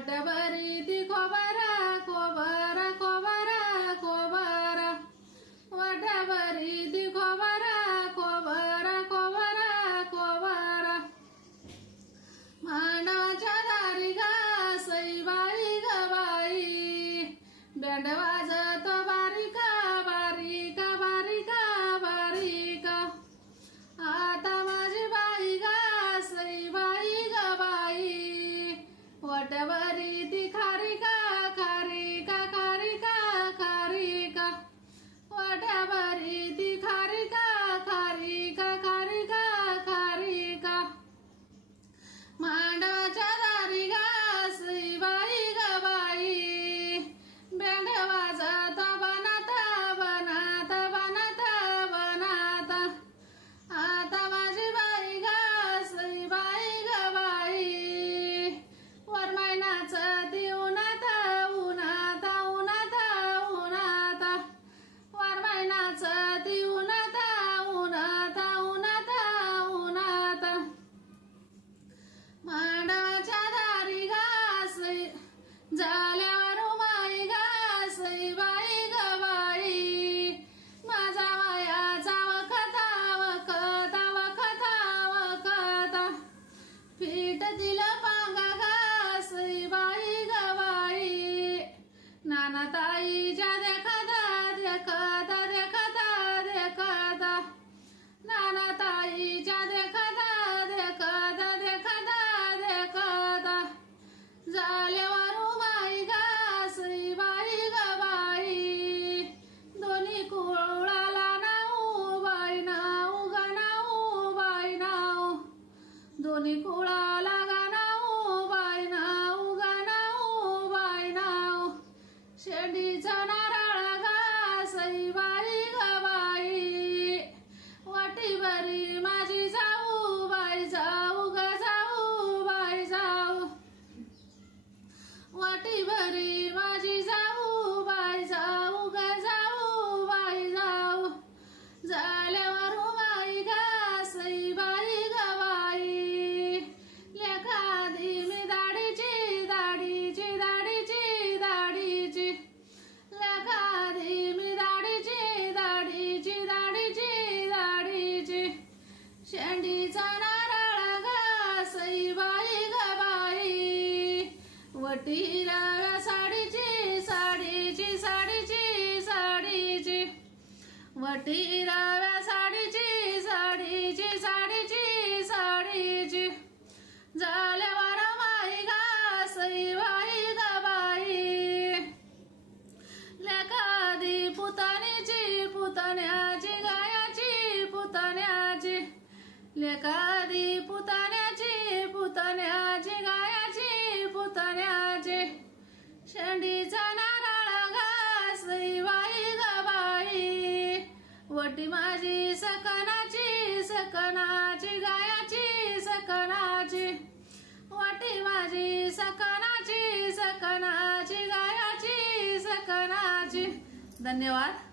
कोटवरी दिघोबा い体じゃでかだでかだで शेंडीचा नारळ गासई बाई गबाई. वटीला साडीची साडीची साडीची साडीची. वटीला साडीची शेंडीचा नारळ घासली बाई गबाई वटी माझी सकनाची सकनाची गायाची सकनाची. वटी माझी सकनाची सकनाची गायाची सकनाची. धन्यवाद.